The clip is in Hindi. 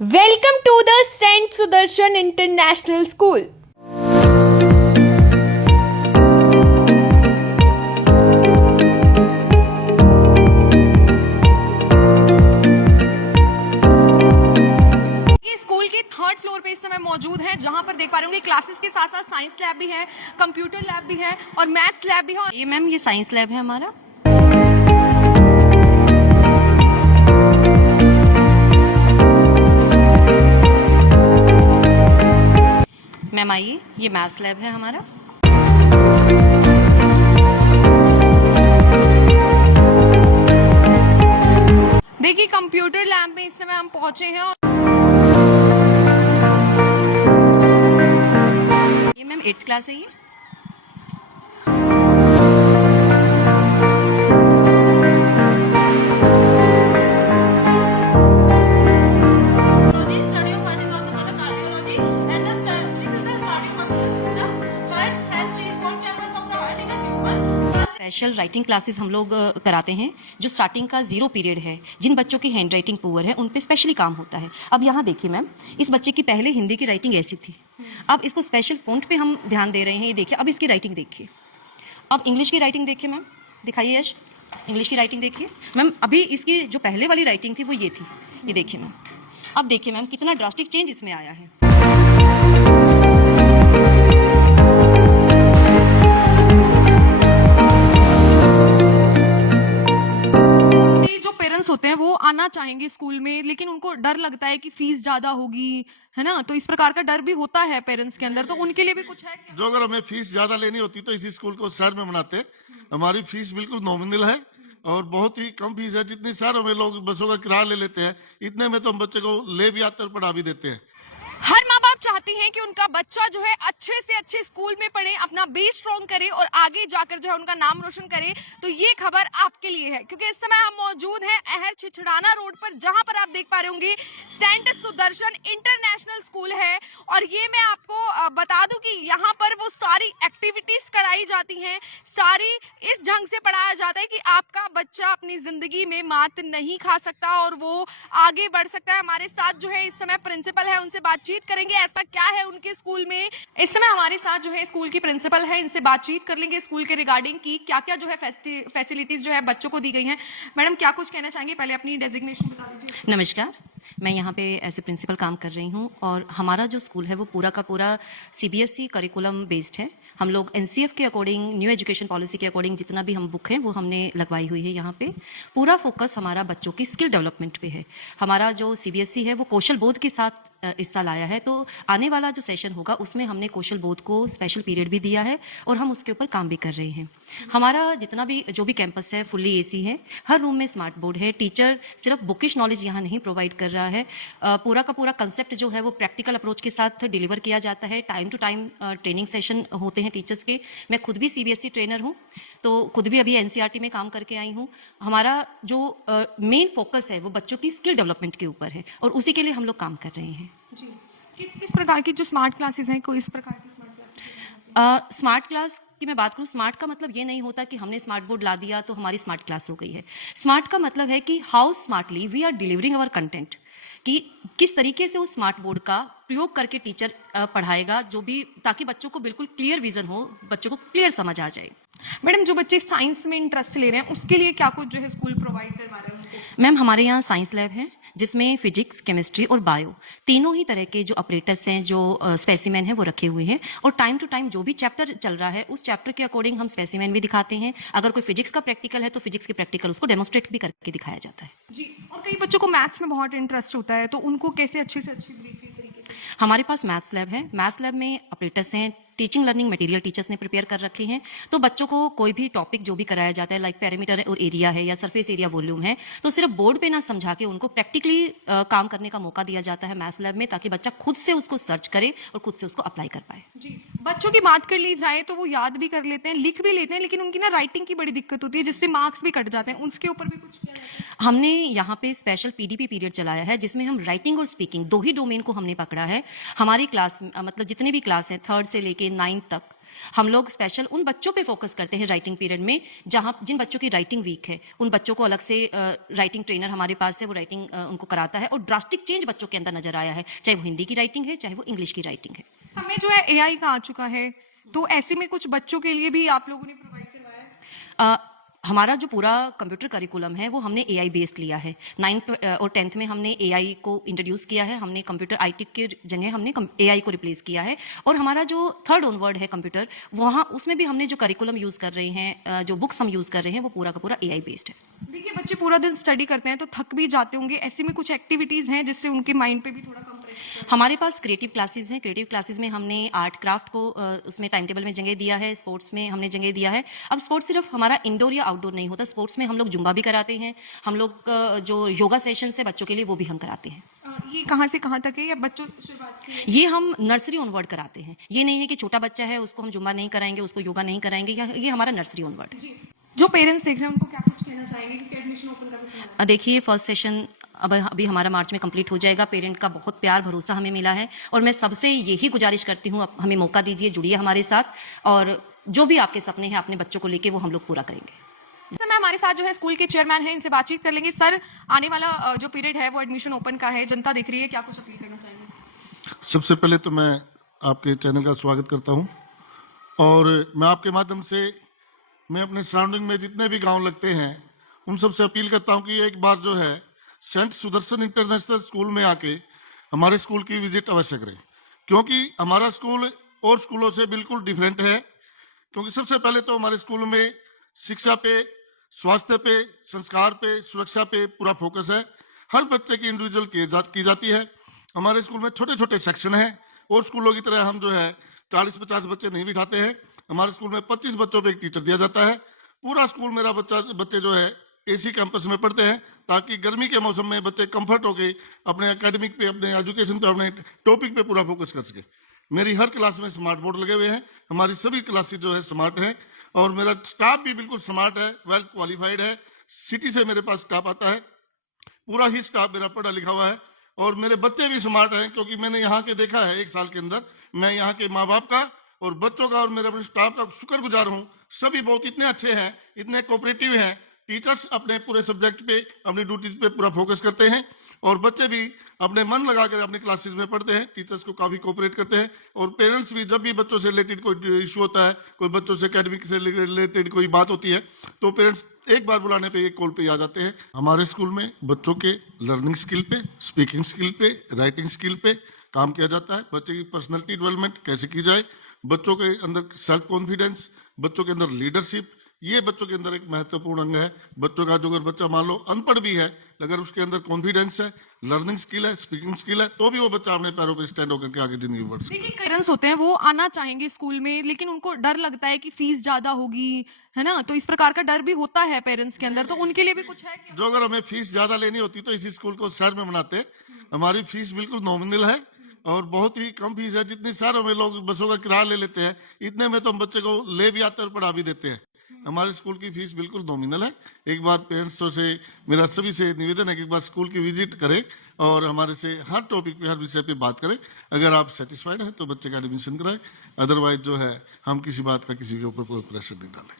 Welcome to the Saint Sudarshan International School. ये स्कूल के थर्ड फ्लोर पे इस समय मौजूद है, जहां पर देख पा रहे होंगे क्लासेस के साथ साथ साइंस लैब भी है, कंप्यूटर लैब भी है और मैथ्स लैब भी है। ये मैम ये साइंस लैब है हमारा। मैम आइए, ये मैथ्स लैब है हमारा। देखिए कंप्यूटर लैब में इस समय हम पहुंचे हैं और ये मैम 8th क्लास है ये। स्पेशल राइटिंग क्लासेस हम लोग कराते हैं, जो स्टार्टिंग का 0 पीरियड है। जिन बच्चों की हैंड राइटिंग पुअर है उन पे स्पेशली काम होता है। अब यहाँ देखिए मैम, इस बच्चे की पहले हिंदी की राइटिंग ऐसी थी, अब इसको स्पेशल फ़ॉन्ट पे हम ध्यान दे रहे हैं। ये देखिए, अब इसकी राइटिंग देखिए। अब इंग्लिश की राइटिंग देखिए मैम, दिखाइए यश, इंग्लिश की राइटिंग देखिए मैम। अभी इसकी जो पहले वाली राइटिंग थी वो ये थी, ये देखिए मैम। अब देखिए मैम, कितना ड्रास्टिक चेंज इसमें आया है। जो पेरेंट्स होते हैं वो आना चाहेंगे स्कूल में, लेकिन उनको डर लगता है कि फीस ज्यादा होगी, है ना। तो इस प्रकार का डर भी होता है पेरेंट्स के अंदर, तो उनके लिए भी कुछ है क्या? जो अगर हमें फीस ज्यादा लेनी होती तो इसी स्कूल को शहर में बनाते। हमारी फीस बिल्कुल नॉमिनल है और बहुत ही कम फीस है। जितनी शहरों में लोग बसों का किराया ले लेते हैं, इतने में तो हम बच्चे को ले भी आते और पढ़ा भी देते हैं। हर माँ बाप चाहती हैं कि उनका बच्चा जो है अच्छे से अच्छे स्कूल में पढ़े, अपना बेस स्ट्रॉन्ग करे और आगे जाकर जो है उनका नाम रोशन करे। तो ये खबर आपके लिए है, क्योंकि इस समय हम मौजूद हैं अहर छिछड़ाना रोड पर, जहां पर आप देख पा रहे होंगे सेंट सुदर्शन इंटरनेशनल स्कूल है। और ये मैं आपको बता दूं कि यहाँ पर वो सारी एक्टिविटीज कराई जाती हैं, सारी इस ढंग से पढ़ाया जाता है कि आपका बच्चा अपनी जिंदगी में मात नहीं खा सकता और वो आगे बढ़ सकता है। हमारे साथ जो है इस समय प्रिंसिपल है, उनसे बातचीत करेंगे ऐसा क्या है उनके स्कूल में। इस समय हमारे साथ जो है स्कूल की प्रिंसिपल है, इनसे बातचीत कर लेंगे स्कूल के रिगार्डिंग की क्या क्या जो है फैसिलिटीज जो है बच्चों को दी गई हैं। मैडम क्या कुछ कहना चाहेंगे, पहले अपनी डेजिग्नेशन बता दीजिए। नमस्कार, मैं यहाँ पे एज ए प्रिंसिपल काम कर रही हूँ और हमारा जो स्कूल है वो पूरा का पूरा सीबीएसई करिकुलम बेस्ड है। हम लोग एनसीएफ के अकॉर्डिंग, न्यू एजुकेशन पॉलिसी के अकॉर्डिंग जितना भी हम बुक हैं वो हमने लगवाई हुई है। यहाँ पे पूरा फोकस हमारा बच्चों की स्किल डेवलपमेंट पे है। हमारा जो सीबीएसई है वो कौशल बोध के साथ इस साल आया है, तो आने वाला जो सेशन होगा उसमें हमने कौशल बोध को स्पेशल पीरियड भी दिया है और हम उसके ऊपर काम भी कर रहे हैं। हमारा जितना भी जो भी कैंपस है फुल्ली एसी है, हर रूम में स्मार्ट बोर्ड है। टीचर सिर्फ बुकिश नॉलेज यहाँ नहीं प्रोवाइड कर रहा है, पूरा का पूरा कंसेप्ट जो है वो प्रैक्टिकल अप्रोच के साथ डिलीवर किया जाता है। Time to time training session होते हैं टीचर्स के। मैं खुद भी सीबीएसई ट्रेनर हूँ, तो खुद भी अभी एनसीईआरटी में काम करके आई हूँ। हमारा जो मेन फोकस है वो बच्चों की स्किल डेवलपमेंट के ऊपर है और उसी के लिए हम लोग काम कर रहे हैं। जी, किस किस प्रकार की जो स्मार्ट क्लासेस हैं, कोई इस प्रकार की स्मार्ट क्लासेस? स्मार्ट क्लास की मैं बात करूँ, स्मार्ट का मतलब ये नहीं होता कि हमने स्मार्ट बोर्ड ला दिया तो हमारी स्मार्ट क्लास हो गई है। स्मार्ट का मतलब है कि how smartly we are delivering our content, कि किस तरीके से उस स्मार्ट बोर्ड का प्रयोग करके टीचर पढ़ाएगा, जो भी, ताकि बच्चों को बिल्कुल क्लियर विजन हो, बच्चों को क्लियर समझ आ जाए। मैडम जो बच्चे साइंस में इंटरेस्ट ले रहे हैं उसके लिए क्या कुछ जो है स्कूल प्रोवाइड करवा रहे हैं उनको? मैम हमारे यहाँ साइंस लैब है, जिसमें फिजिक्स, केमिस्ट्री और बायो तीनों ही तरह के जो ऑपरेटर्स हैं, जो स्पेसिमेन है वो रखे हुए हैं। और टाइम टू टाइम जो भी चैप्टर चल रहा है उस चैप्टर के अकॉर्डिंग हम स्पेसिमेन भी दिखाते हैं। अगर कोई फिजिक्स का प्रैक्टिकल है तो फिजिक्स के प्रैक्टिकल उसको डेमोस्ट्रेट भी करके दिखाया जाता है। जी, और कई बच्चों को मैथ्स में बहुत इंटरेस्ट होता है, तो उनको कैसे अच्छे से अच्छी ब्रीफली तरीके से? हमारे पास मैथ्स लैब है। मैथ्स लैब में ऑपरेटर्स हैं, टीचिंग लर्निंग मटेरियल टीचर्स ने प्रिपेयर कर रखे हैं। तो बच्चों को कोई भी टॉपिक जो भी कराया जाता है, लाइक पैरामीटर और एरिया है या सरफेस एरिया वॉल्यूम है, तो सिर्फ बोर्ड पे ना समझा के उनको प्रैक्टिकली काम करने का मौका दिया जाता है मैथ्स लैब में, ताकि बच्चा खुद से उसको सर्च करे और खुद से उसको अप्लाई कर पाए। जी, बच्चों की बात कर ली जाए तो वो याद भी कर लेते हैं, लिख भी लेते हैं, लेकिन उनकी ना राइटिंग की बड़ी दिक्कत होती है, जिससे मार्क्स भी कट जाते हैं। उसके ऊपर भी कुछ किया जाता है? हमने यहाँ पे स्पेशल पीडीपी पीरियड चलाया है जिसमें हम राइटिंग और स्पीकिंग दो ही डोमेन को हमने पकड़ा है। हमारी क्लास मतलब जितने भी क्लास हैं 3rd से लेके 9th तक हम लोग स्पेशल उन बच्चों पे फोकस करते हैं राइटिंग पीरियड में जिन बच्चों की राइटिंग वीक है। उन बच्चों को अलग से राइटिंग ट्रेनर हमारे पास है, वो राइटिंग उनको कराता है और ड्रास्टिक चेंज बच्चों के अंदर नजर आया है, चाहे वो हिंदी की राइटिंग है चाहे वो इंग्लिश की राइटिंग है। समय जो है एआई का आ चुका है, तो ऐसे में कुछ बच्चों के लिए भी आप लोगों ने प्रोवाइड करवाया है? हमारा जो पूरा कंप्यूटर करिकुलम है वो हमने एआई बेस्ड लिया है। 9th और 10th में हमने एआई को इंट्रोड्यूस किया है। हमने कंप्यूटर आईटी के जगह हमने एआई को रिप्लेस किया है। और हमारा जो 3rd ऑनवर्ड है कंप्यूटर, वहाँ उसमें भी हमने जो करिकुलम यूज़ कर रहे हैं, जो बुक्स हम यूज़ कर रहे हैं, वो पूरा का पूरा एआई बेस्ड है। देखिए, बच्चे पूरा दिन स्टडी करते हैं तो थक भी जाते होंगे, ऐसे में कुछ एक्टिविटीज हैं जिससे उनके माइंड पे भी थोड़ा कम प्रेशर? हमारे पास क्रिएटिव क्लासेस हैं। क्रिएटिव क्लासेस में हमने आर्ट क्राफ्ट को उसमें टाइम टेबल में जगह दिया है। स्पोर्ट्स में हमने जगह दिया है। अब स्पोर्ट्स सिर्फ हमारा इंडोर या आउटडोर नहीं होता। स्पोर्ट्स में हम लोग जुम्बा भी कराते हैं। हम लोग जो योगा सेशंस है बच्चों के लिए वो भी हम कराते हैं। ये कहाँ से कहाँ तक है या बच्चों शुरुआत से? ये हम नर्सरी ऑनवर्ड कराते हैं। ये नहीं है कि छोटा बच्चा है उसको हम जुम्बा नहीं कराएंगे, उसको योगा नहीं कराएंगे। ये हमारा नर्सरी ऑनवर्ड है। जी। जो पेरेंट्स देख रहे हैं उनको क्या कुछ कहना चाहेंगे, क्योंकि एडमिशन ओपन का भी समय है? देखिए, फर्स्ट सेशन अभी हमारा मार्च में कंप्लीट हो जाएगा। पेरेंट का बहुत प्यार भरोसा हमें मिला है और मैं सबसे यही गुजारिश करती हूँ, हमें मौका दीजिए, जुड़िए हमारे साथ और जो भी आपके सपने हैं अपने बच्चों को लेके वो हम लोग पूरा करेंगे। इस समय हमारे साथ जो है स्कूल के चेयरमैन हैं, इनसे बातचीत कर लेंगे। सर, आने वाला जो पीरियड है वो एडमिशन ओपन का है, जनता देख रही है, क्या कुछ अपील करना चाहेंगे? सबसे पहले तो मैं आपके चैनल का स्वागत करता हूं और मैं आपके माध्यम से मैं अपने सराउंडिंग में जितने भी गांव लगते हैं उन सबसे अपील करता हूं कि एक बार जो है सेंट सुदर्शन इंटरनेशनल स्कूल में आके हमारे स्कूल की विजिट अवश्य करें, क्योंकि हमारा स्कूल और स्कूलों से बिल्कुल डिफरेंट है। क्योंकि सबसे पहले तो हमारे स्कूल में शिक्षा पे, स्वास्थ्य पे, संस्कार पे, सुरक्षा पे पूरा फोकस है। हर बच्चे की इंडिविजुअल की जाती है। हमारे स्कूल में छोटे छोटे सेक्शन हैं और स्कूलों की तरह हम जो है 40-50 बच्चे नहीं बिठाते हैं। हमारे स्कूल में 25 बच्चों पे एक टीचर दिया जाता है। पूरा स्कूल मेरा बच्चे जो है एसी कैंपस में पढ़ते हैं, ताकि गर्मी के मौसम में बच्चे कंफर्ट होके अपने एकेडमिक पे, अपने एजुकेशन पे, अपने टॉपिक पे पूरा फोकस कर सके। मेरी हर क्लास में स्मार्ट बोर्ड लगे हुए हैं। हमारी सभी क्लासेस जो है स्मार्ट हैं और मेरा स्टाफ भी बिल्कुल स्मार्ट है, वेल क्वालिफाइड है। सिटी से मेरे पास स्टाफ आता है, पूरा ही स्टाफ मेरा पढ़ा लिखा हुआ है और मेरे बच्चे भी स्मार्ट हैं, क्योंकि मैंने यहाँ के देखा है 1 साल के अंदर। मैं यहाँ के माँ बाप का और बच्चों का और मेरे अपने स्टाफ का शुक्रगुजार हूँ। सभी बहुत इतने अच्छे हैं, इतने कोऑपरेटिव हैं। टीचर्स अपने पूरे सब्जेक्ट पे, अपनी ड्यूटीज पे पूरा फोकस करते हैं और बच्चे भी अपने मन लगाकर अपनी क्लासेस में पढ़ते हैं। टीचर्स को काफ़ी कोऑपरेट करते हैं और पेरेंट्स भी जब भी बच्चों से रिलेटेड कोई इशू होता है, कोई बच्चों से एकेडमिक से रिलेटेड कोई बात होती है, तो पेरेंट्स एक बार बुलाने पे, एक कॉल पे आ जाते हैं। हमारे स्कूल में बच्चों के लर्निंग स्किल पे, स्पीकिंग स्किल पे, राइटिंग स्किल पे काम किया जाता है। बच्चे की पर्सनैलिटी डेवलपमेंट कैसे की जाए, बच्चों के अंदर सेल्फ कॉन्फिडेंस, बच्चों के अंदर लीडरशिप, ये बच्चों के अंदर एक महत्वपूर्ण अंग है। बच्चों का जो अगर बच्चा मान लो अनपढ़ भी है, अगर उसके अंदर कॉन्फिडेंस है, लर्निंग स्किल है, स्पीकिंग स्किल है, तो भी वो बच्चा अपने पैरों पे स्टैंड होकर के आगे जिंदगी में बढ़ सकता है। देखिए, पेरेंट्स होते हैं वो आना चाहेंगे स्कूल में, लेकिन उनको डर लगता है कि फीस ज्यादा होगी, है ना? तो इस प्रकार का डर भी होता है पेरेंट्स के अंदर, तो उनके लिए भी कुछ है क्या? जो अगर हमें फीस ज्यादा लेनी होती तो इसी स्कूल को शहर में बनाते। हमारी फीस बिल्कुल नॉमिनल है और बहुत ही कम फीस है। जितनी शहरों में लोग बसों का किराया ले लेते हैं, इतने में तो हम बच्चे को ले भी आते और पढ़ा भी देते हैं। हमारे स्कूल की फीस बिल्कुल नॉमिनल है। एक बार पेरेंट्सों से मेरा सभी से निवेदन है कि एक बार स्कूल की विजिट करें और हमारे से हर टॉपिक पे, हर विषय पे बात करें। अगर आप सेटिस्फाइड हैं तो बच्चे का एडमिशन कराएं, अदरवाइज जो है हम किसी बात का किसी के ऊपर कोई प्रेशर नहीं डालें।